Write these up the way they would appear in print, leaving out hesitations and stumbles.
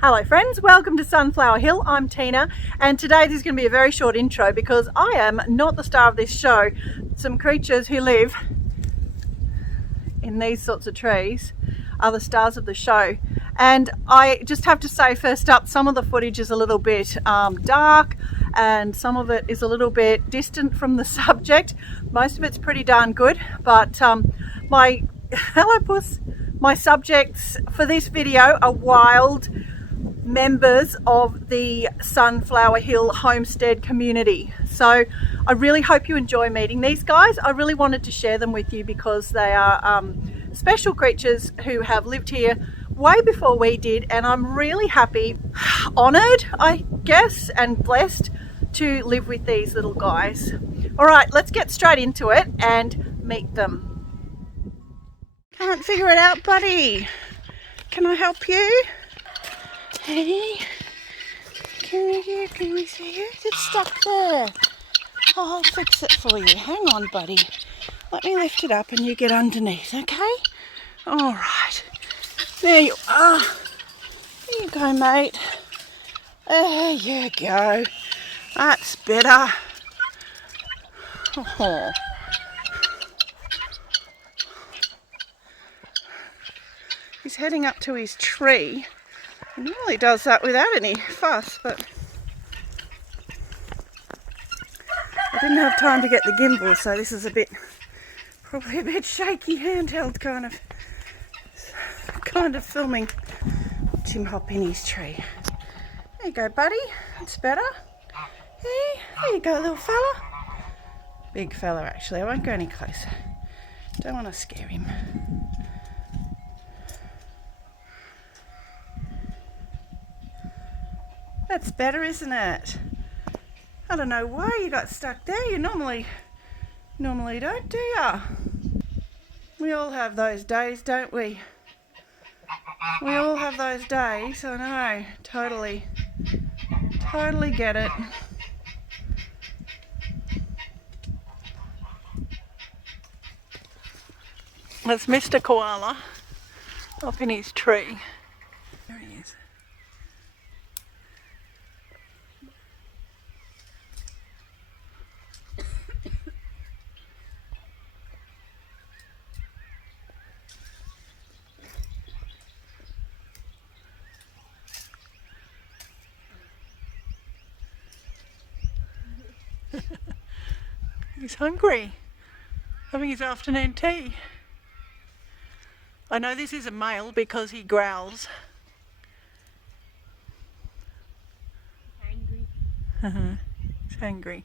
Hello friends, welcome to Sunflower Hill. I'm Tina, and today this is going to be a very short intro because I am not the star of this show. Some creatures who live in these sorts of trees are the stars of the show. And I just have to say first up, some of the footage is a little bit dark and some of it is a little bit distant from the subject. Most of it's pretty darn good, but hello puss, my subjects for this video are wild members of the Sunflower Hill Homestead community. So I really hope you enjoy meeting these guys. I really wanted to share them with you because they are special creatures who have lived here way before we did, and I'm really happy, honoured I guess, and blessed to live with these little guys. Alright, let's get straight into it and meet them. Can't figure it out, buddy. Can I help you? Hey, can we see you? It's stuck there. Oh, I'll fix it for you. Hang on, buddy. Let me lift it up and you get underneath, okay? All right. There you are. There you go, mate. There you go. That's better. Oh. He's heading up to his tree. He normally does that without any fuss, but I didn't have time to get the gimbal, so this is probably a bit shaky handheld kind of filming. Watch him hop in his tree. There you go, buddy. That's better. Hey, there you go, little fella. Big fella, actually. I won't go any closer. Don't want to scare him. That's better, isn't it? I don't know why you got stuck there. You normally don't, do ya? We all have those days, don't we? We all have those days. I know. Totally get it. That's Mr. Koala up in his tree. There he is. He's hungry, having his afternoon tea. I know this is a male because he growls. Angry. He's angry.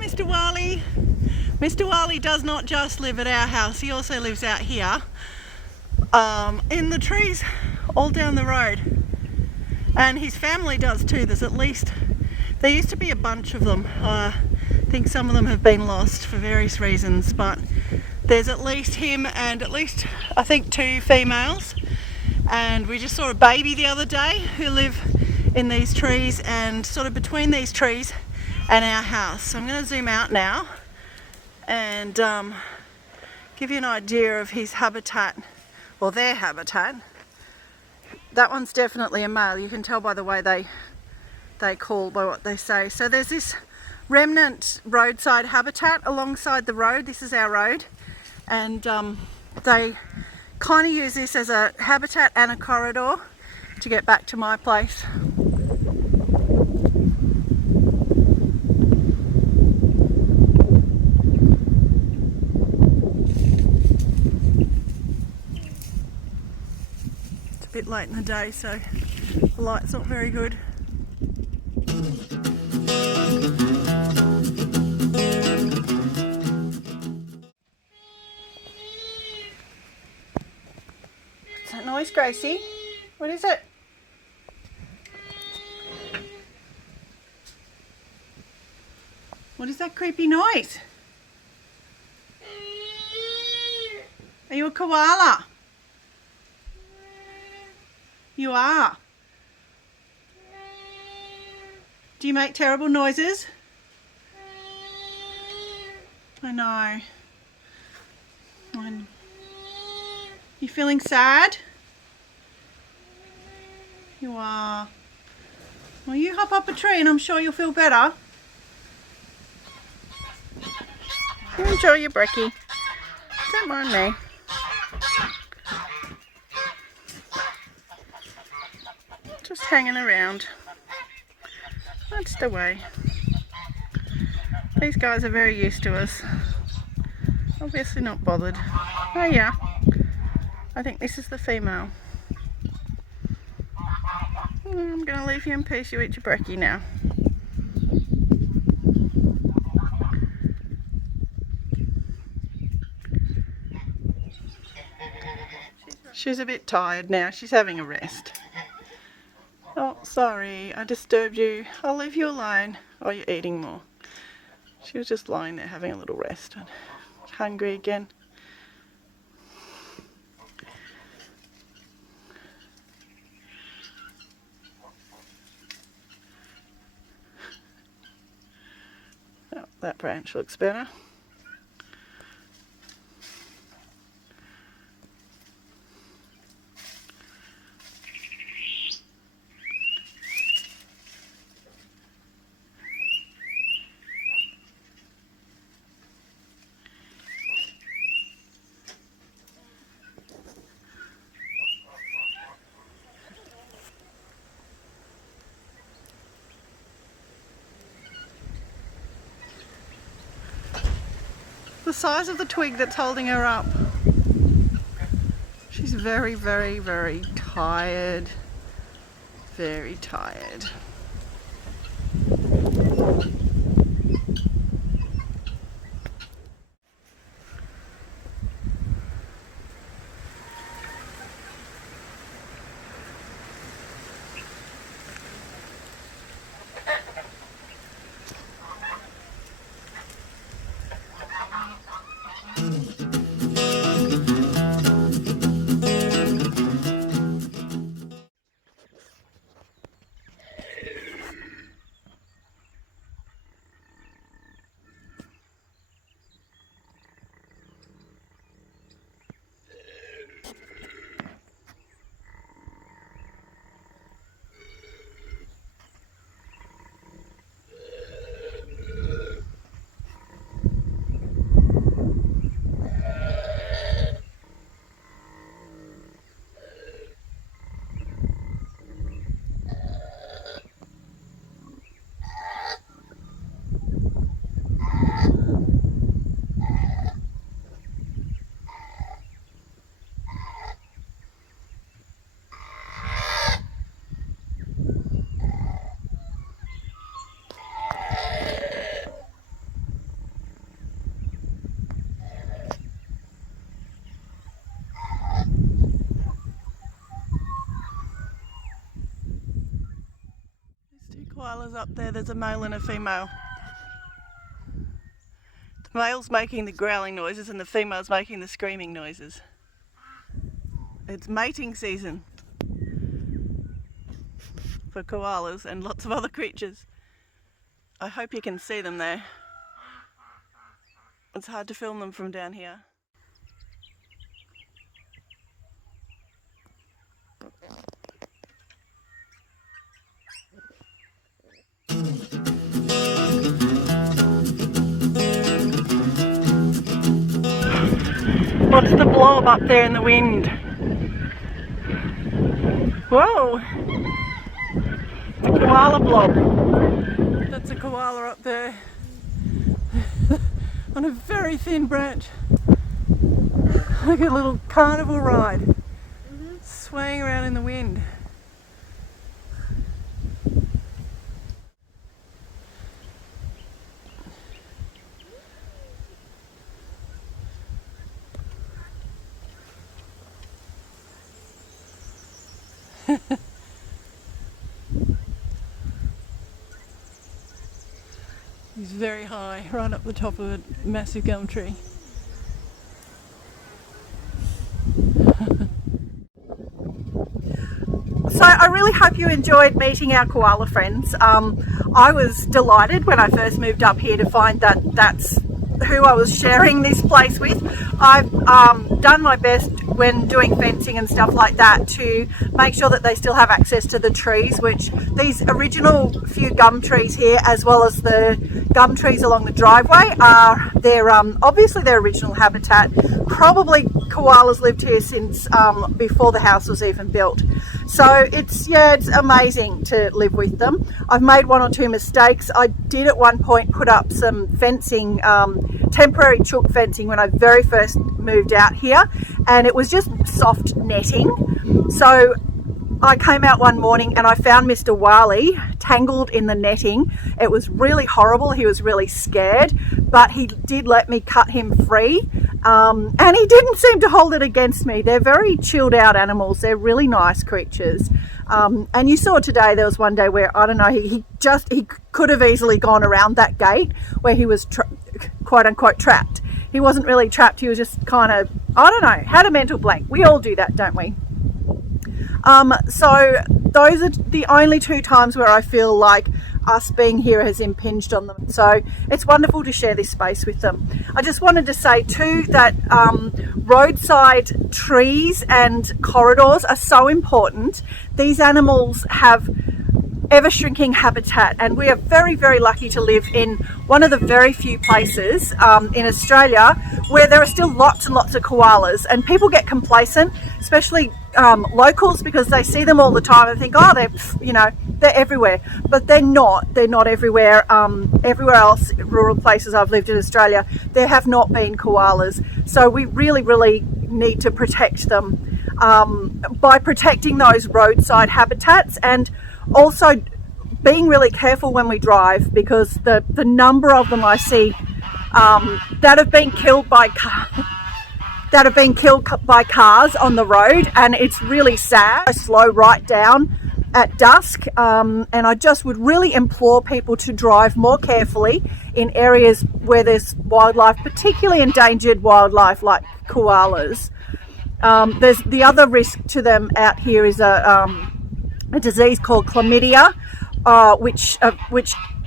Mr. Wally. Mr. Wally does not just live at our house, he also lives out here in the trees all down the road, and his family does too. There used to be a bunch of them. I think some of them have been lost for various reasons, but there's at least him and at least I think 2 females, and we just saw a baby the other day who live in these trees and sort of between these trees and our house. So I'm going to zoom out now and give you an idea of his habitat, or their habitat. That one's definitely a male. You can tell by the way they call, by what they say. So there's this remnant roadside habitat alongside the road. This is our road, and they kind of use this as a habitat and a corridor to get back to my place. It's a bit late in the day, so the light's not very good. What's that noise, Gracie? What is it? What is that creepy noise? Are you a koala? You are. Do you make terrible noises? I know. You feeling sad? You are. Well, you hop up a tree and I'm sure you'll feel better. Enjoy your brekkie. Don't mind me. Just hanging around. That's the way. These guys are very used to us. Obviously not bothered. Oh yeah. I think this is the female. I'm going to leave you in peace. You eat your brekkie now. She's a bit tired now. She's having a rest. Oh, sorry. I disturbed you. I'll leave you alone. Oh, you're eating more. She was just lying there having a little rest. Hungry again. Oh, that branch looks better. The size of the twig that's holding her up. She's very, very, very tired. Very tired. Koalas up there, there's a male and a female. The male's making the growling noises and the female's making the screaming noises. It's mating season for koalas and lots of other creatures. I hope you can see them there. It's hard to film them from down here. What's the blob up there in the wind? Whoa! It's a koala blob. That's a koala up there on a very thin branch. Like a little carnival ride, swaying around in the wind. He's very high, right up the top of a massive gum tree. So I really hope you enjoyed meeting our koala friends. I was delighted when I first moved up here to find that that's who I was sharing this place with. I've done my best when doing fencing and stuff like that to make sure that they still have access to the trees, which these original few gum trees here, as well as the gum trees along the driveway, are their obviously their original habitat. Probably koalas lived here since before the house was even built. So it's amazing to live with them. I've made one or two mistakes. I did at one point put up some fencing, temporary chook fencing when I very first moved out here, and it was just soft netting. So I came out one morning and I found Mr. Wally tangled in the netting. It was really horrible. He was really scared, but he did let me cut him free. And he didn't seem to hold it against me. They're very chilled out animals. They're really nice creatures. And you saw today, there was one day where, I don't know, he could have easily gone around that gate where he was quote unquote trapped. He wasn't really trapped. He was just kind of, I don't know, had a mental blank. We all do that, don't we? So those are the only two times where I feel like us being here has impinged on them. So it's wonderful to share this space with them. I just wanted to say too that roadside trees and corridors are so important. These animals have ever shrinking habitat, and we are very, very lucky to live in one of the very few places in Australia where there are still lots and lots of koalas, and people get complacent, especially locals, because they see them all the time and think, oh, they're everywhere, but they're not everywhere. Everywhere else, rural places I've lived in Australia, there have not been koalas, so we really, really need to protect them by protecting those roadside habitats, and also being really careful when we drive, because the number of them I see that have been killed by cars on the road, and it's really sad. I slow right down at dusk, and I just would really implore people to drive more carefully in areas where there's wildlife, particularly endangered wildlife like koalas. There's the other risk to them out here is a disease called chlamydia, which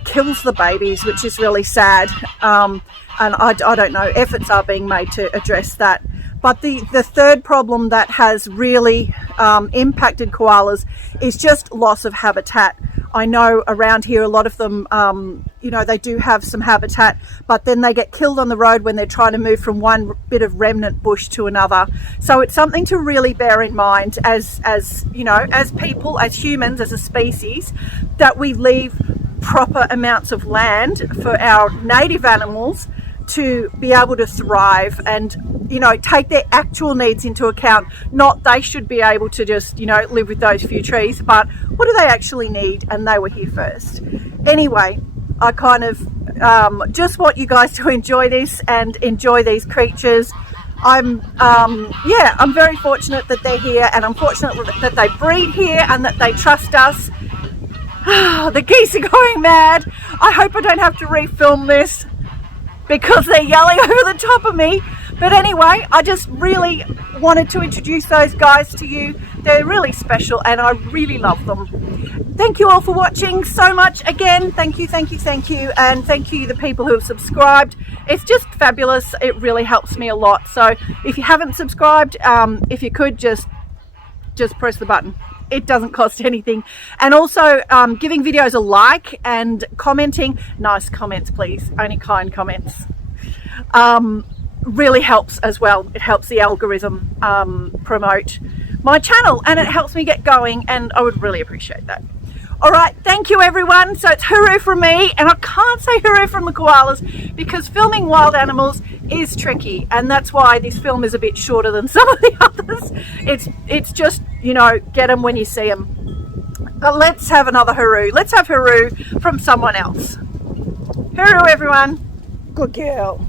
kills the babies, which is really sad. And I don't know, efforts are being made to address that. But the third problem that has really impacted koalas is just loss of habitat. I know around here a lot of them, they do have some habitat, but then they get killed on the road when they're trying to move from one bit of remnant bush to another. So it's something to really bear in mind as people, as humans, as a species, that we leave proper amounts of land for our native animals to be able to thrive and take their actual needs into account. Not they should be able to just live with those few trees, but what do they actually need, and they were here first. Anyway, I kind of just want you guys to enjoy this and enjoy these creatures. I'm very fortunate that they're here, and I'm fortunate that they breed here and that they trust us. The geese are going mad. I hope I don't have to refilm this because they're yelling over the top of me. But anyway, I just really wanted to introduce those guys to you. They're really special and I really love them. Thank you all for watching so much. Again, thank you. And thank you the people who have subscribed. It's just fabulous. It really helps me a lot. So if you haven't subscribed, if you could just press the button. It doesn't cost anything. And also giving videos a like and commenting. Nice comments, please. Only kind comments. really helps as well. It helps the algorithm promote my channel, and it helps me get going, and I would really appreciate that. All right, thank you everyone. So it's hooroo from me, and I can't say hooroo from the koalas because filming wild animals is tricky, and that's why this film is a bit shorter than some of the others. It's just, you know, get them when you see them. But let's have another hooroo. Let's have hooroo from someone else. Hooroo everyone. Good girl.